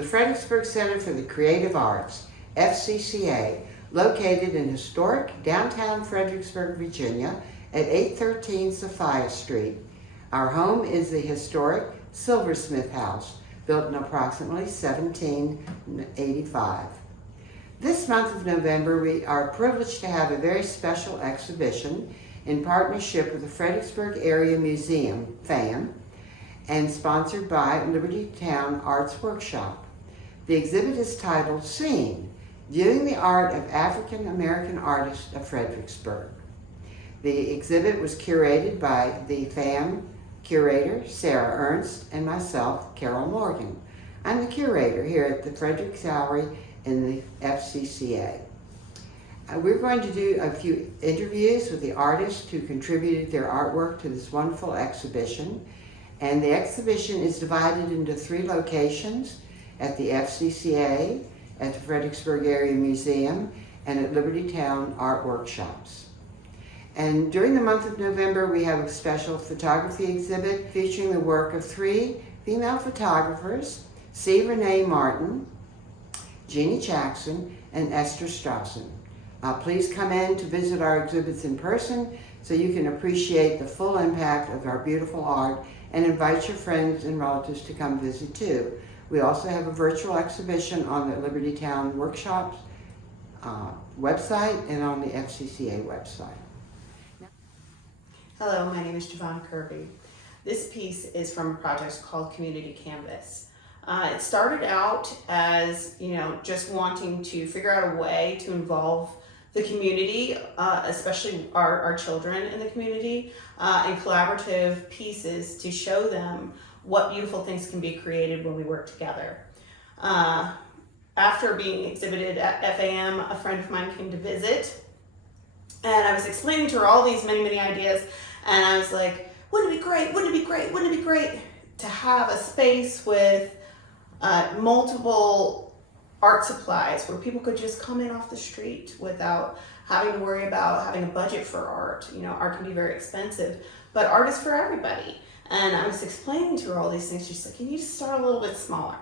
the Fredericksburg Center for the Creative Arts, FCCA, located in historic downtown Fredericksburg, Virginia at 813 Sophia Street. Our home is the historic Silversmith House, built in approximately 1785. This month of November, we are privileged to have a very special exhibition in partnership with the Fredericksburg Area Museum, FAM, and sponsored by Liberty Town Arts Workshop. The exhibit is titled Seen, Viewing the Art of African American Artists of Fredericksburg. The exhibit was curated by the FAM curator, Sarah Ernst, and myself, Carol Morgan. I'm the curator here at the Frederick Gallery in the FCCA. We're going to do a few interviews with the artists who contributed their artwork to this wonderful exhibition. And the exhibition is divided into 3 locations: at the FCCA, at the Fredericksburg Area Museum, and at Liberty Town Art Workshops. And during the month of November, we have a special photography exhibit featuring the work of 3 female photographers, C. Renee Martin, Jeannie Jackson, and Esther Strassen. Please come in to visit our exhibits in person so you can appreciate the full impact of our beautiful art, and invite your friends and relatives to come visit too. We also have a virtual exhibition on the Liberty Town Workshops website and on the FCCA website. Hello, my name is Javon Kirby. This piece is from a project called Community Canvas. It started out as, just wanting to figure out a way to involve the community, especially our children in the community, in collaborative pieces to show them what beautiful things can be created when we work together. After being exhibited at FAM, a friend of mine came to visit, and I was explaining to her all these many ideas, and I was like, wouldn't it be great, wouldn't it be great, wouldn't it be great to have a space with multiple art supplies where people could just come in off the street without having to worry about having a budget for art. Art can be very expensive, but art is for everybody. And I was explaining to her all these things. She's like, you need to start a little bit smaller.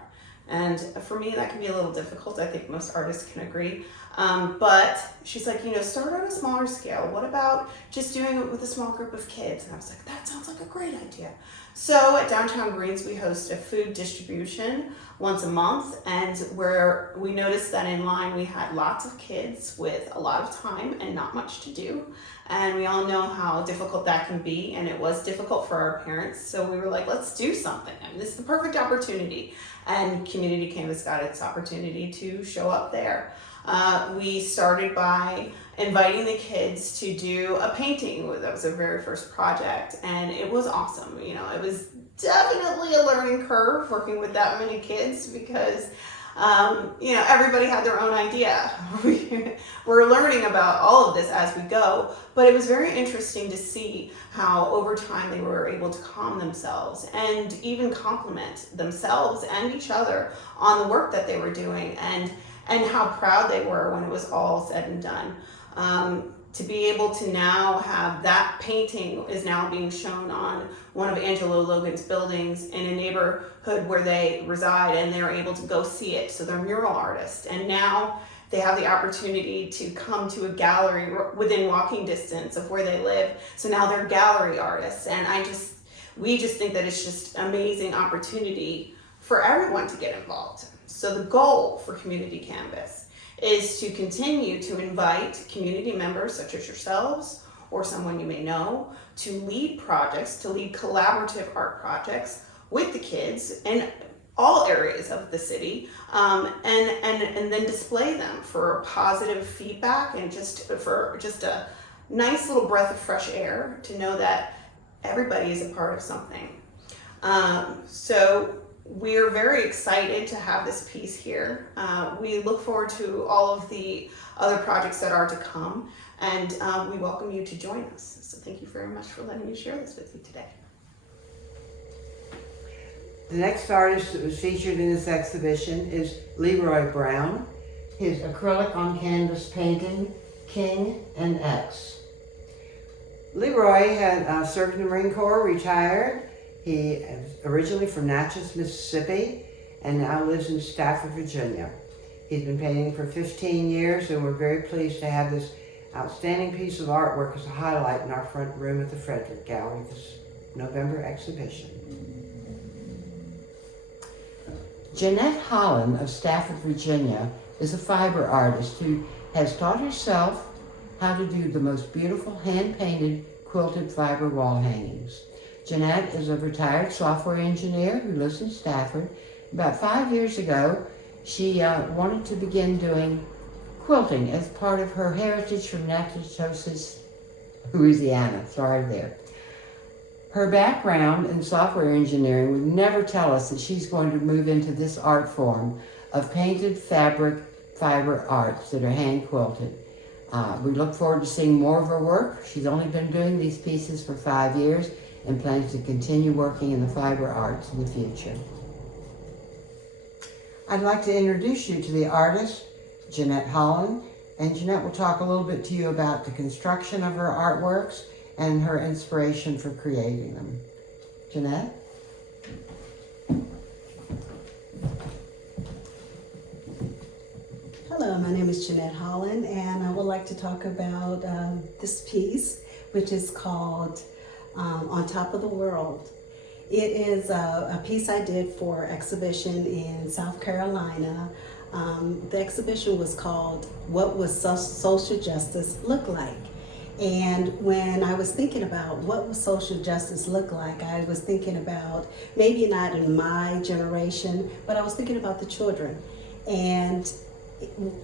And for me, that can be a little difficult. I think most artists can agree. But she's like, start on a smaller scale. What about just doing it with a small group of kids? And I was like, that sounds like a great idea. So at Downtown Greens, we host a food distribution once a month, and where we noticed that in line we had lots of kids with a lot of time and not much to do. And we all know how difficult that can be, and it was difficult for our parents. So we were like, let's do something. This is the perfect opportunity. And Community Canvas got its opportunity to show up there. We started by inviting the kids to do a painting. That was our very first project, and it was awesome. It was definitely a learning curve working with that many kids because everybody had their own idea. We're learning about all of this as we go, but it was very interesting to see how over time they were able to calm themselves and even compliment themselves and each other on the work that they were doing, and how proud they were when it was all said and done. To be able to now have that painting is now being shown on one of Angelo Logan's buildings in a neighborhood where they reside, and they're able to go see it. So they're mural artists, and now they have the opportunity to come to a gallery within walking distance of where they live. So now they're gallery artists, and we just think that it's just an amazing opportunity for everyone to get involved. So the goal for Community Canvas is to continue to invite community members such as yourselves or someone you may know to lead projects, to lead collaborative art projects with the kids in all areas of the city, and then display them for positive feedback and for a nice little breath of fresh air to know that everybody is a part of something. So we're very excited to have this piece here. We look forward to all of the other projects that are to come, and we welcome you to join us. So thank you very much for letting me share this with you today. The next artist that was featured in this exhibition is Leroy Brown. His acrylic on canvas painting, King and X. Leroy had served in the Marine Corps, retired. He is originally from Natchez, Mississippi, and now lives in Stafford, Virginia. He's been painting for 15 years, and we're very pleased to have this outstanding piece of artwork as a highlight in our front room at the Frederick Gallery this November exhibition. Jeanette Holland of Stafford, Virginia is a fiber artist who has taught herself how to do the most beautiful hand-painted quilted fiber wall hangings. Jeanette is a retired software engineer who lives in Stafford. About 5 years ago, she wanted to begin doing quilting as part of her heritage from Natchitoches, Louisiana. Sorry there. Her background in software engineering would never tell us that she's going to move into this art form of painted fabric fiber arts that are hand quilted. We look forward to seeing more of her work. She's only been doing these pieces for 5 years and plans to continue working in the fiber arts in the future. I'd like to introduce you to the artist, Jeanette Holland, and Jeanette will talk a little bit to you about the construction of her artworks and her inspiration for creating them. Jeanette? Hello, my name is Jeanette Holland, and I would like to talk about this piece, which is called On Top of the World. It is a piece I did for exhibition in South Carolina. The exhibition was called What Would Social Justice Look Like? And when I was thinking about what would social justice look like, I was thinking about maybe not in my generation, but I was thinking about the children. And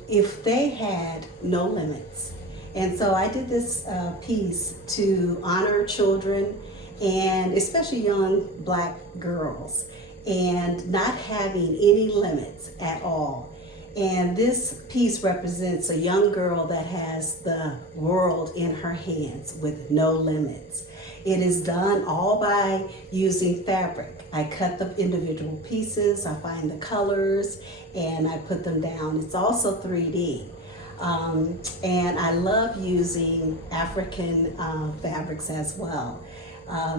if they had no limits. And so I did this piece to honor children and especially young Black girls and not having any limits at all. And this piece represents a young girl that has the world in her hands with no limits. It is done all by using fabric. I cut the individual pieces, I find the colors, and I put them down. It's also 3D. And I love using African fabrics as well,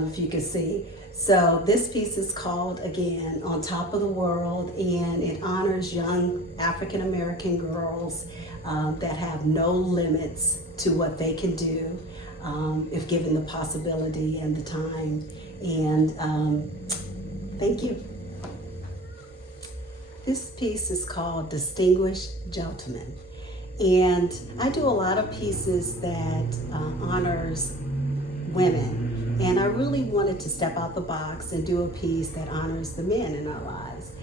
if you can see. So this piece is called, again, On Top of the World, and it honors young African American girls that have no limits to what they can do if given the possibility and the time. And thank you. This piece is called Distinguished Gentleman. And I do a lot of pieces that honors women. And I really wanted to step out the box and do a piece that honors the men in our lives.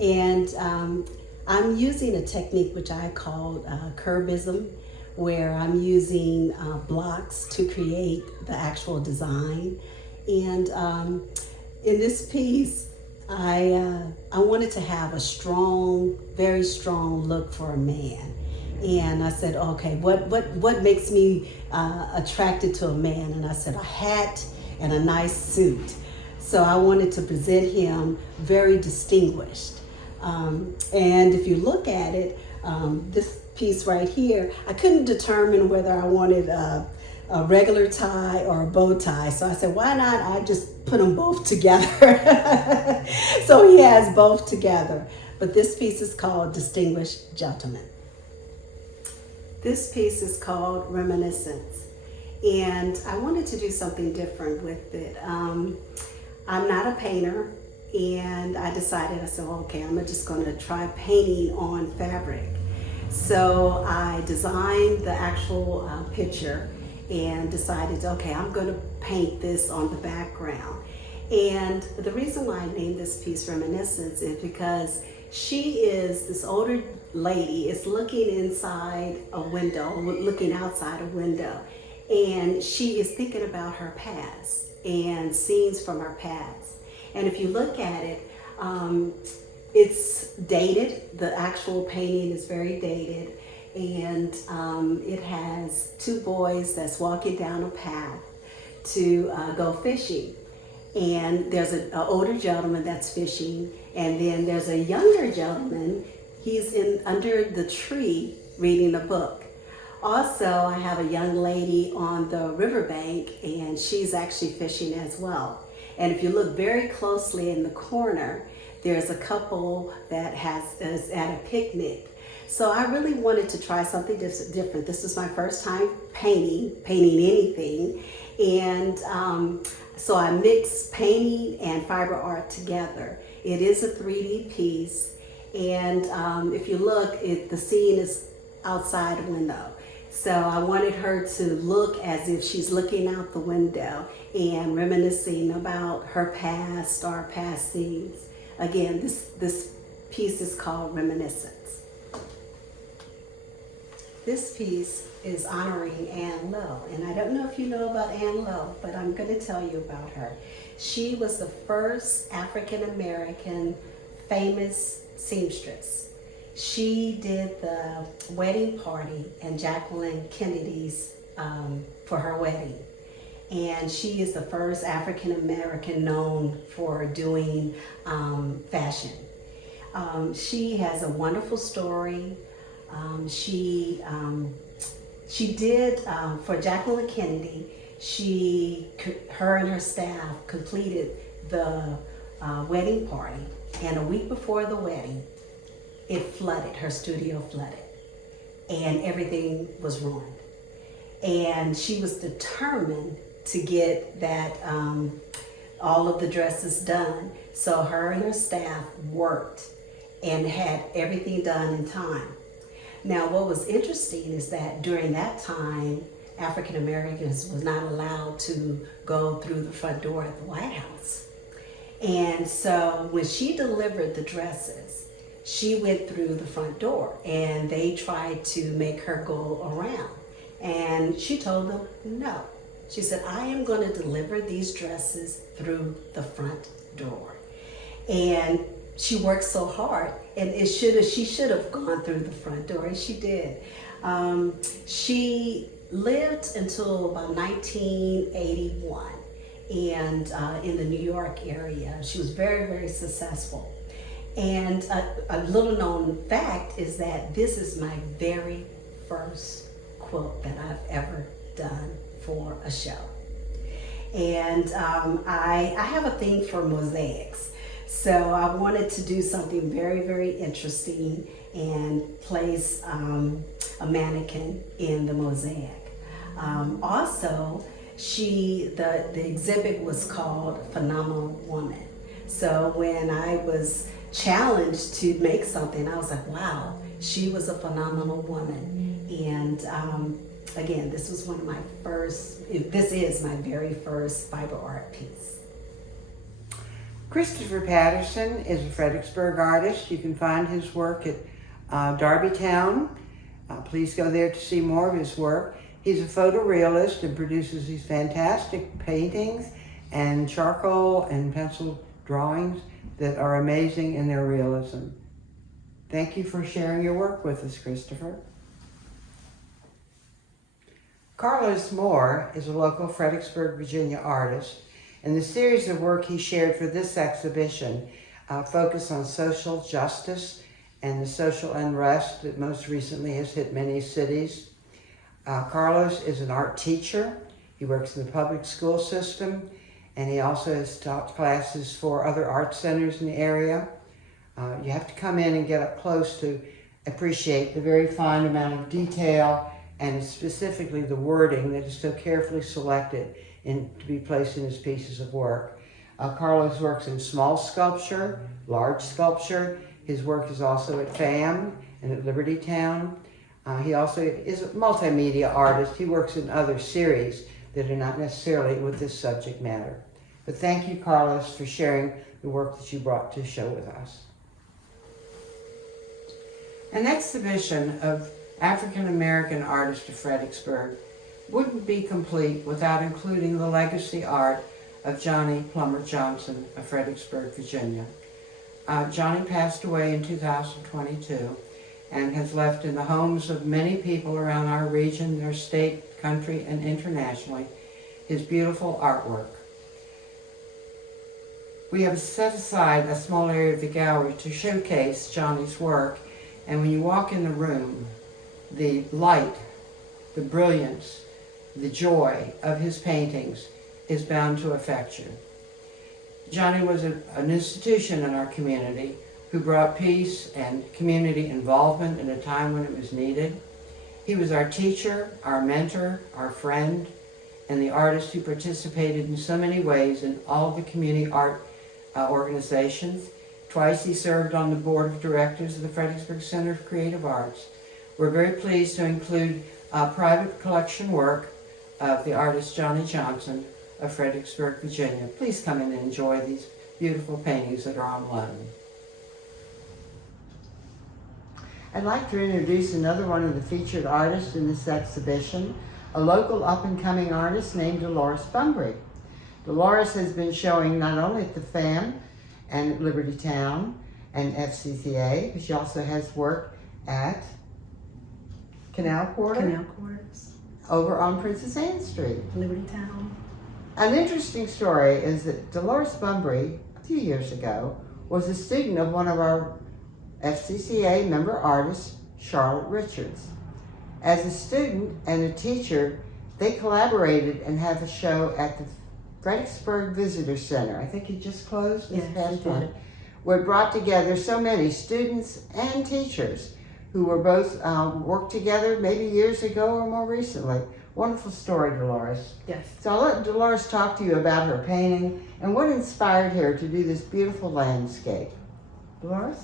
And I'm using a technique which I call curbism, where I'm using blocks to create the actual design. And in this piece, I wanted to have a strong, very strong look for a man. And I said, okay, what makes me attracted to a man? And I said, a hat and a nice suit. So I wanted to present him very distinguished. And if you look at it, this piece right here, I couldn't determine whether I wanted a regular tie or a bow tie. So I said, why not? I just put them both together. So he has both together. But this piece is called Distinguished Gentleman. This piece is called Reminiscence. And I wanted to do something different with it. I'm not a painter, and I decided, I said, okay, I'm just gonna try painting on fabric. So I designed the actual picture and decided, okay, I'm gonna paint this on the background. And the reason why I named this piece Reminiscence is because she is, this older lady is looking inside a window, looking outside a window, and she is thinking about her past and scenes from her past. And if you look at it, it's dated. The actual painting is very dated, and it has two boys that's walking down a path to go fishing. And there's an older gentleman that's fishing, and then there's a younger gentleman. He's under the tree reading a book. Also, I have a young lady on the riverbank, and she's actually fishing as well. And if you look very closely in the corner, there's a couple that is at a picnic. So I really wanted to try something different. This is my first time painting anything. And so I mixed painting and fiber art together. It is a 3D piece. And if you look, the scene is outside a window. So I wanted her to look as if she's looking out the window and reminiscing about her past or past scenes. Again, this piece is called Reminiscence. This piece is honoring Ann Lowe, and I don't know if you know about Ann Lowe, but I'm going to tell you about her. She was the first African American famous seamstress. She did the wedding party in Jacqueline Kennedy's for her wedding, and she is the first African American known for doing fashion. She has a wonderful story. She did for Jacqueline Kennedy. Her and her staff completed the wedding party, and a week before the wedding, it flooded. Her studio flooded, and everything was ruined. And she was determined to get that all of the dresses done. So her and her staff worked and had everything done in time. Now, what was interesting is that during that time, African Americans was not allowed to go through the front door at the White House. And so when she delivered the dresses, she went through the front door, and they tried to make her go around. And she told them no. She said, I am going to deliver these dresses through the front door. And she worked so hard, and she should have gone through the front door, and she did. She lived until about 1981, and in the New York area. She was very, very successful. And a little known fact is that this is my very first quilt that I've ever done for a show. And I have a thing for mosaics. So I wanted to do something very, very interesting and place a mannequin in the mosaic. Also, the exhibit was called Phenomenal Woman. So when I was challenged to make something, I was like, wow, she was a phenomenal woman. And again, this is this is my very first fiber art piece. Christopher Patterson is a Fredericksburg artist. You can find his work at Darbytown. Please go there to see more of his work. He's a photorealist and produces these fantastic paintings and charcoal and pencil drawings that are amazing in their realism. Thank you for sharing your work with us, Christopher. Carlos Moore is a local Fredericksburg, Virginia artist, and the series of work he shared for this exhibition focus on social justice and the social unrest that most recently has hit many cities. Carlos is an art teacher. He works in the public school system, and he also has taught classes for other art centers in the area. You have to come in and get up close to appreciate the very fine amount of detail and specifically the wording that is so carefully selected to be placed in his pieces of work. Carlos works in small sculpture, large sculpture. His work is also at FAM and at Liberty Town. He also is a multimedia artist. He works in other series that are not necessarily with this subject matter. But thank you, Carlos, for sharing the work that you brought to show with us. An exhibition of African American artists of Fredericksburg wouldn't be complete without including the legacy art of Johnny Plummer Johnson of Fredericksburg, Virginia. Johnny passed away in 2022 and has left in the homes of many people around our region, their state, country, and internationally, his beautiful artwork. We have set aside a small area of the gallery to showcase Johnny's work, and when you walk in the room, the light, the brilliance, the joy of his paintings is bound to affect you. Johnny was an institution in our community who brought peace and community involvement in a time when it was needed. He was our teacher, our mentor, our friend, and the artist who participated in so many ways in all of the community art organizations. Twice he served on the board of directors of the Fredericksburg Center for Creative Arts. We're very pleased to include private collection work of the artist Johnny Johnson of Fredericksburg, Virginia. Please come in and enjoy these beautiful paintings that are on loan. I'd like to introduce another one of the featured artists in this exhibition, a local up-and-coming artist named Dolores Bunbury. Dolores has been showing not only at the FAM and at Liberty Town and Fcca, but she also has work at Canal Quarters over on Princess Anne Street. Liberty Town. An interesting story is that Dolores Bunbury, a few years ago, was a student of one of our Fcca member artists, Charlotte Richards. As a student and a teacher, they collaborated and have a show at the Fredericksburg Visitor Center. I think it just closed this past one, where it brought together so many students and teachers who were both worked together maybe years ago or more recently. Wonderful story, Dolores. Yes. So I'll let Dolores talk to you about her painting and what inspired her to do this beautiful landscape. Dolores?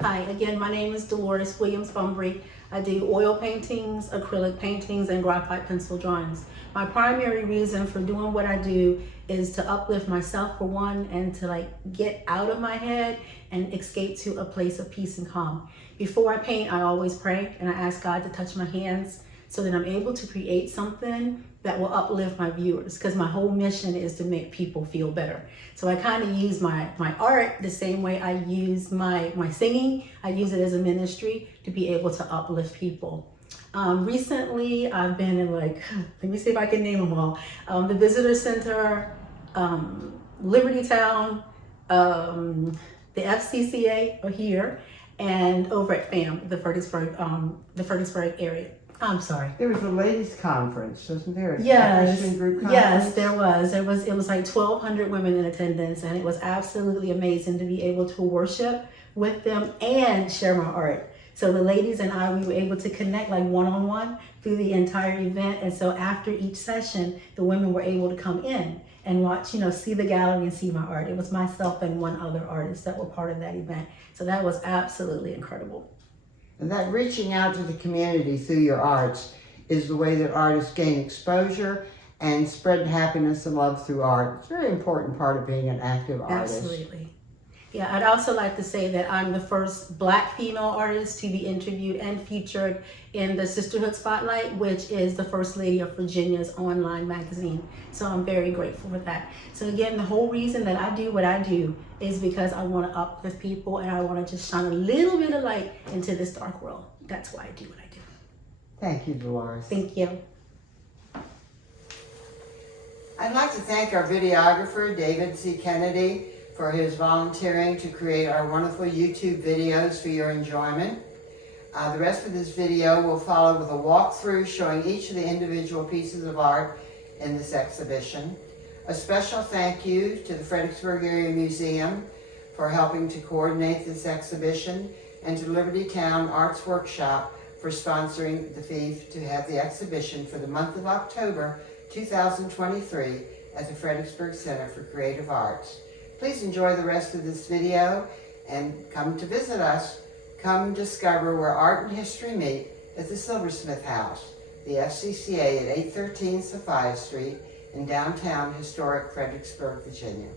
Hi, again, my name is Dolores Williams Bunbury. I do oil paintings, acrylic paintings, and graphite pencil drawings. My primary reason for doing what I do is to uplift myself for one, and to get out of my head and escape to a place of peace and calm. Before I paint, I always pray and I ask God to touch my hands so that I'm able to create something that will uplift my viewers, because my whole mission is to make people feel better. So I kind of use my art the same way I use my singing. I use it as a ministry to be able to uplift people. Recently, I've been in let me see if I can name them all. The Visitor Center, Liberty Town, the Fcca are here, and over at FAM, the Fredericksburg area. I'm sorry. There was a ladies' conference, wasn't there? Yes, Christian group conference? yes, there was. It was like 1,200 women in attendance, and it was absolutely amazing to be able to worship with them and share my art. So the ladies and I, we were able to connect one-on-one through the entire event. And so after each session, the women were able to come in and watch, see the gallery and see my art. It was myself and one other artist that were part of that event. So that was absolutely incredible. And that reaching out to the community through your arts is the way that artists gain exposure and spread happiness and love through art. It's a very important part of being an active artist. Absolutely. Yeah, I'd also like to say that I'm the first Black female artist to be interviewed and featured in the Sisterhood Spotlight, which is the First Lady of Virginia's online magazine. So I'm very grateful for that. So again, the whole reason that I do what I do is because I want to uplift people and I want to just shine a little bit of light into this dark world. That's why I do what I do. Thank you, Dolores. Thank you. I'd like to thank our videographer, David C. Kennedy, for his volunteering to create our wonderful YouTube videos for your enjoyment. The rest of this video will follow with a walkthrough showing each of the individual pieces of art in this exhibition. A special thank you to the Fredericksburg Area Museum for helping to coordinate this exhibition, and to Liberty Town Arts Workshop for sponsoring the fee to have the exhibition for the month of October 2023 at the Fredericksburg Center for Creative Arts. Please enjoy the rest of this video and come to visit us. Come discover where art and history meet at the Silversmith House, the Fcca at 813 Sophia Street in downtown historic Fredericksburg, Virginia.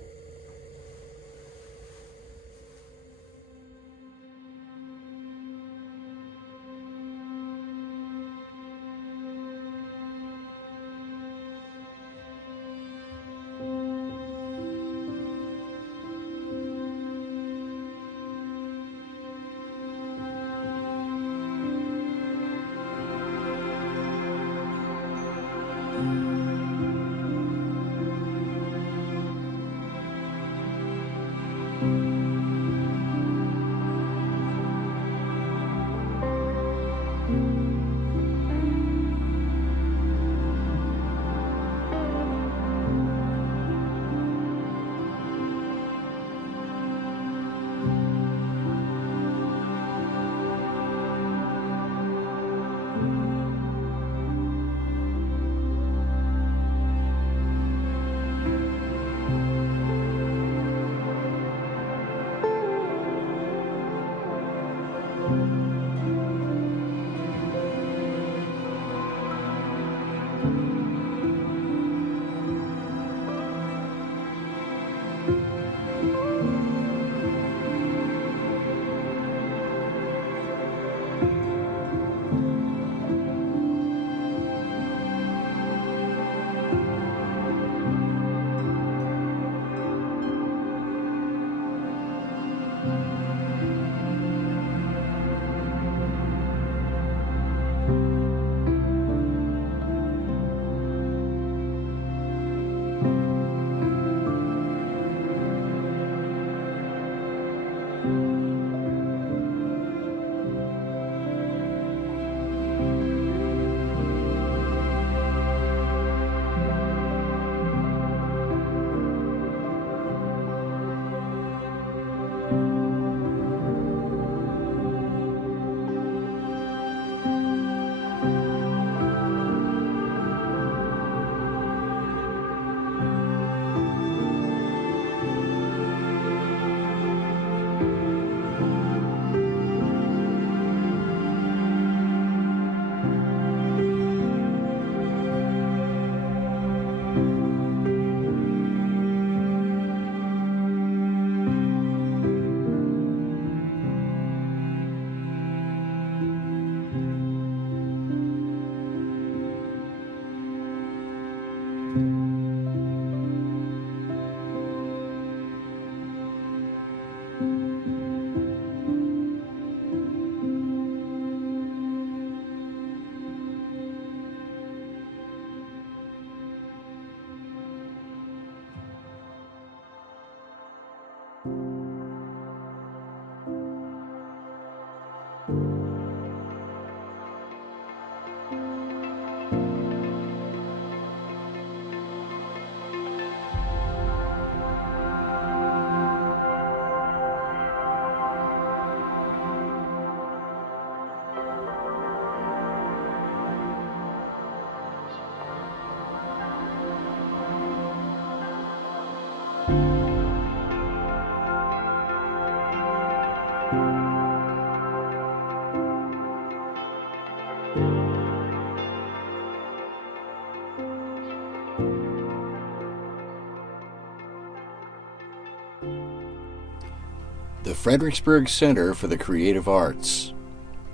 the Fredericksburg Center for the Creative Arts,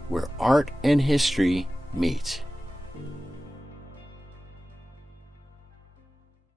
where art and history meet.